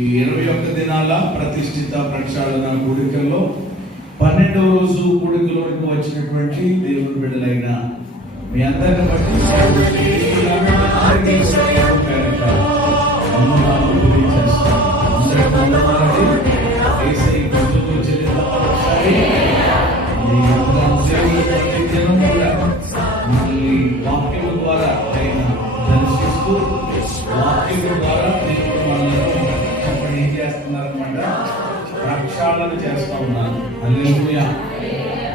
ఈ 21 దినాల ప్రతిష్ఠిత ప్రక్షాళన కూడికల్లో 12వ రోజు కూడికలోకి వచ్చినటువంటి దేవుని బిడ్డలైన మీ అందరిని బట్టి వాక్యం ద్వారా ఆయన దర్శిస్తూ వాక్యం ద్వారా ఏం చేస్తున్నారన్నమాట, ప్రక్షాళన చేస్తా ఉన్నారు. హల్లెలూయా.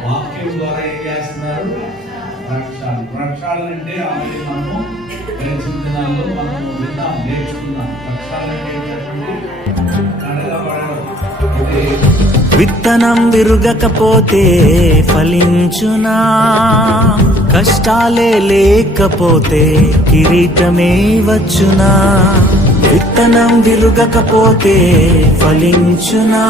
వాక్యం ద్వారా ఏం చేస్తున్నారు? ప్రక్షాళన అంటే ఆల్రెడీ మనము గడిచిన దినాల్లో మనము విన్నాం, నేర్చుకున్నాం. ప్రక్షాళన అంటే చెప్పండి, కడగబడడం. విత్తనం విరుగకపోతే ఫలించునా, కష్టాలే లేకపోతే కిరీటమే వచ్చునా. విత్తనం విరుగకపోతే ఫలించునా,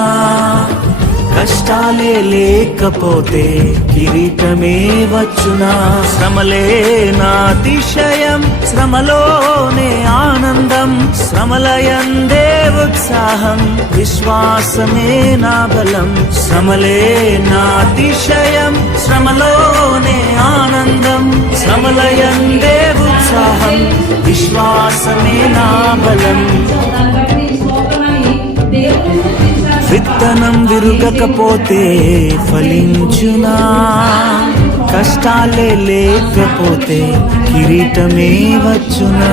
కష్టాలే లేకపోతే కిరీటమే వచ్చునా. శ్రమలే నా అతిశయం, శ్రమలోనే ఆనందం, శ్రమలయందే ఉత్సాహం, విశ్వాసమే నా బలం. శ్రమలే నా అతిశయం, శ్రమలోనే ఆనందం, శ్రమలయందే ఉత్సాహం, విశ్వాసమే నా బలం. విత్తనం విరుగకపోతే ఫలించునా, కష్టాలే లేకపోతే కిరీటమే వచ్చునా.